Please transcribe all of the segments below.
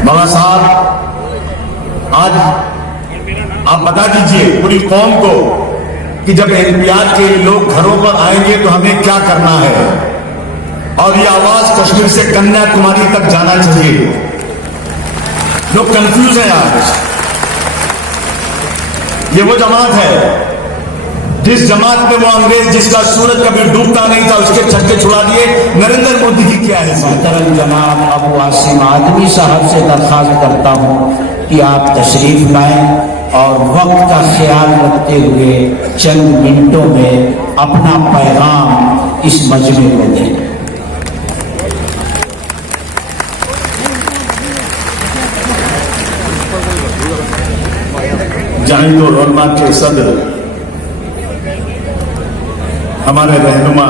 मौलाना साहब, आज आप बता दीजिए पूरी कौम को कि जब एहतियात के लोग घरों पर आएंगे तो हमें क्या करना है, और ये आवाज कश्मीर से कन्याकुमारी तक जाना चाहिए। लोग कंफ्यूज हैं आज। ये वो जमात है जिस जमात में वो अंग्रेज जिसका सूरज कभी डूबता नहीं था उसके छक्के छुड़ा दिए। नरेंद्र मोदी की क्या है? मोहतरम जनाब अबू आसिम आदमी साहब से दरखास्त करता हूं कि आप तशरीफ लाएं और वक्त का ख्याल रखते हुए चंद मिनटों में अपना पैगाम इस मजमे को दें। जाहिद उलमा के सदर, हमारे रहनुमा,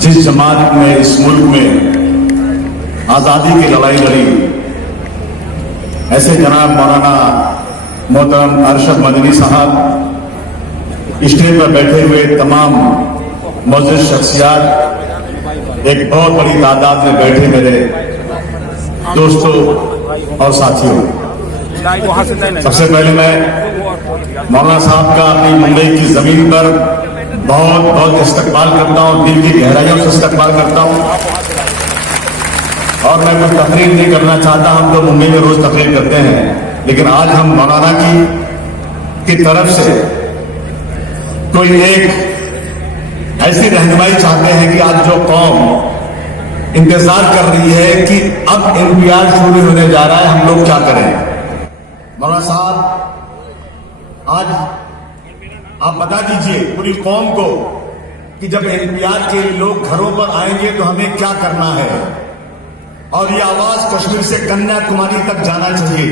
जिस जमात में इस मुल्क में आजादी की लड़ाई लड़ी, ऐसे जनाब मौलाना मोहतरम अरशद मदनी साहब, स्टेज पर बैठे हुए तमाम मौजूद शख्सियात, एक बहुत बड़ी तादाद में बैठे मेरे दोस्तों और साथियों, सबसे पहले मैं मौलाना साहब का अपनी मुंबई की जमीन पर बहुत बहुत इस्तकबाल करता हूं, दिल की गहराइयों से इस्तकबाल करता हूं। और मैं कुछ तकरीर नहीं करना चाहता, हम तो मुंबई में रोज तकरीर करते हैं, लेकिन आज हम मौलाना की तरफ से कोई एक ऐसी रहनुमाई चाहते हैं कि आज जो कौम इंतजार कर रही है कि अब इंतजार शुरू होने जा रहा है, हम लोग क्या करें। मौलाना साहब, आज आप बता दीजिए पूरी कौम को कि जब एहतियात के लोग घरों पर आएंगे तो हमें क्या करना है, और ये आवाज कश्मीर से कन्याकुमारी तक जाना चाहिए।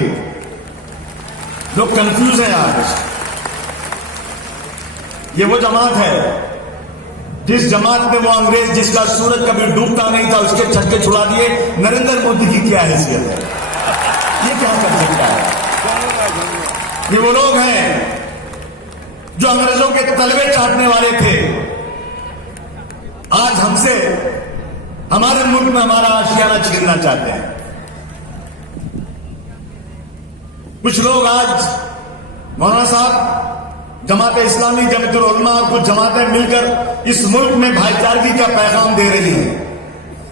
लोग कंफ्यूज हैं आज। ये वो जमात है जिस जमात में वो अंग्रेज जिसका सूरज कभी डूबता नहीं था उसके छक्के छुड़ा दिए। नरेंद्र मोदी की क्या हैसियत है? ये क्या कर सकता है? ये वो लोग हैं जो अंग्रेजों के तलवे चाटने वाले थे। आज हमसे हमारे मुल्क में हमारा आशियाना छीनना चाहते हैं। कुछ लोग आज मौलाना साहब, जमात इस्लामी, जमीयतुल उलमा और कुछ जमातें मिलकर इस मुल्क में भाईचारगी का पैगाम दे रही हैं।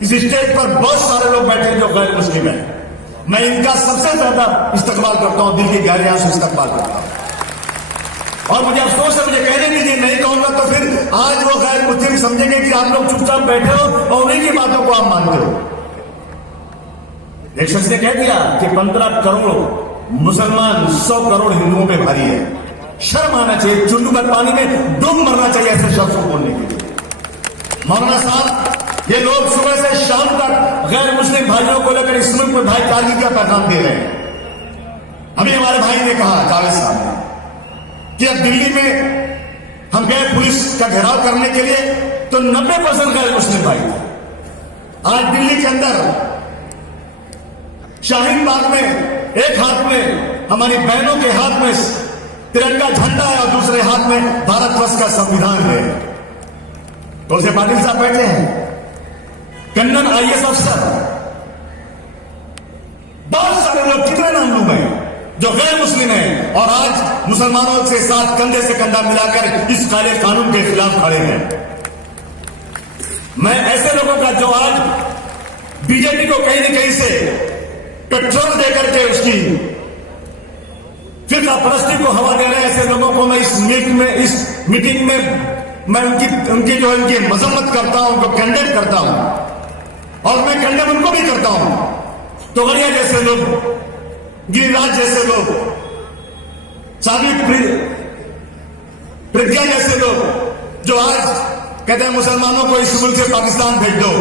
इस स्टेज पर बहुत सारे लोग बैठे हैं जो गैर मुस्लिम हैं। मैं इनका सबसे ज्यादा इस्तकबाल करता हूं, दिल की गहराइयों से इस्तकबाल करता हूं। और मुझे अफसोस है, मुझे कहने दीजिए, नहीं कहूंगा तो फिर आज वो गैर मुस्लिम समझेंगे कि आप लोग चुपचाप बैठे हो और उन्हीं की बातों को आप मानते हो। एक शख्स ने कह दिया कि 15 करोड़ मुसलमान 100 करोड़ हिंदुओं पे भारी है। शर्म आना चाहिए, चुल्लू का पानी में डूब मरना चाहिए ऐसे शख्स को बोलने के लिए। मौलाना साहब, ये लोग सुबह से शाम तक गैर मुस्लिम भाइयों को लेकर इस मुल्क में भाईचारगी का पैगाम दे रहे हैं। अभी हमारे भाई ने कहा, जावेद साहब ने, कि अब दिल्ली में हम गए पुलिस का घेराव करने के लिए तो 90% गैर मुस्लिम भाई थे। आज दिल्ली के अंदर शाहीन बाग में एक हाथ में हमारी बहनों के हाथ में तिरंगा झंडा है और दूसरे हाथ में भारतवर्ष का संविधान है। तो उसे पाटिल साहब बैठे हैं, कन्नन IAS अफसर, बहुत सारे लोग, कितने नाम लूं मैं, जो गैर मुस्लिम हैं और आज मुसलमानों के साथ कंधे से कंधा मिलाकर इस काले कानून के खिलाफ खड़े हैं। मैं ऐसे लोगों का जो आज बीजेपी को कहीं न कहीं से पेट्रोल देकर के उसकी फिरका परस्ती को हवा दे रहे हैं, ऐसे लोगों को मैं इस मीटिंग में मैं उनकी जो इनकी मजम्मत करता हूं, उनको कंडेम करता हूं, और मैं कंडेम उनको भी करता हूं। तोगड़िया जैसे लोग, गिरिराज जैसे लोग, साबिक प्रज्ञा जैसे लोग जो आज कहते हैं मुसलमानों को इस मुल्क से पाकिस्तान भेज दो।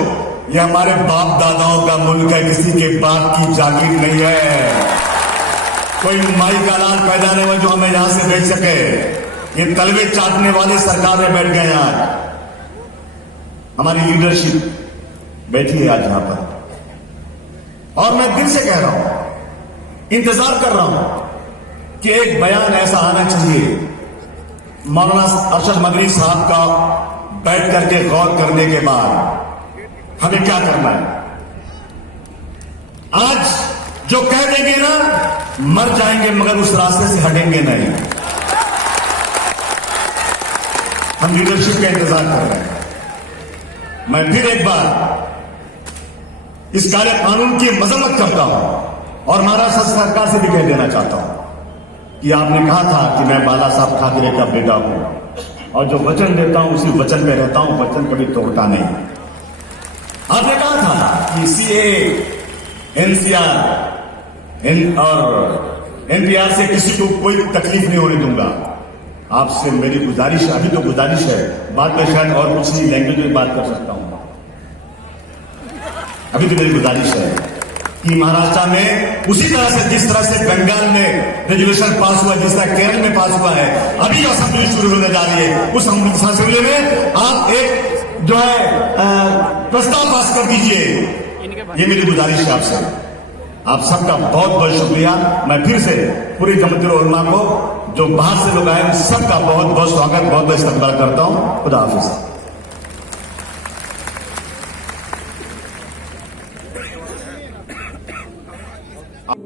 ये हमारे बाप दादाओं का मुल्क है, किसी के बाप की जागीर नहीं है। कोई माई का लाल पैदा नहीं हुआ जो हमें यहां से भेज सके। ये तलवे चाटने वाले सरकार में बैठ गए। आज हमारी लीडरशिप बैठी है आज यहां पर, और मैं दिल से कह रहा हूं, इंतजार कर रहा हूं कि एक बयान ऐसा आना चाहिए मौलाना अरशद मदनी साहब का, बैठ करके गौर करने के बाद हमें क्या करना है। आज जो कह देंगे ना, मर जाएंगे मगर उस रास्ते से हटेंगे नहीं। हम लीडरशिप का इंतजार कर रहे हैं। मैं फिर एक बार इस कार्य कानून की मजम्मत करता हूं और महाराष्ट्र सरकार से भी कह देना चाहता हूं कि आपने कहा था कि मैं बाला साहब ठाकरे का बेटा हूं और जो वचन देता हूं उसी वचन पे रहता हूं, वचन कभी तोड़ता नहीं। आपने कहा था कि सीएए, एनसीआर और एनपीआर से किसी को कोई तकलीफ नहीं होने दूंगा। आपसे मेरी गुजारिश, अभी तो गुजारिश है, बाद में शायद और कुछ नहीं लैंग्वेज में बात कर सकता हूं। अभी तो मेरी गुजारिश है कि महाराष्ट्र में उसी तरह से, जिस तरह से बंगाल में रेजोल्यूशन पास हुआ, जिस तरह केरल में पास हुआ है, अभी जो असेंबली शुरू होने जा रही है, उस असेंबली में आप एक जो है प्रस्ताव पास कर दीजिए। ये मेरी गुजारिश है आपसे। आप सबका बहुत बहुत शुक्रिया। मैं फिर से पूरी जमात उलमा को, जो बाहर से लोग आए, सबका बहुत बहुत स्वागत, बहुत बहुत इस्तकबाल करता हूं। खुदा हाफिज। आप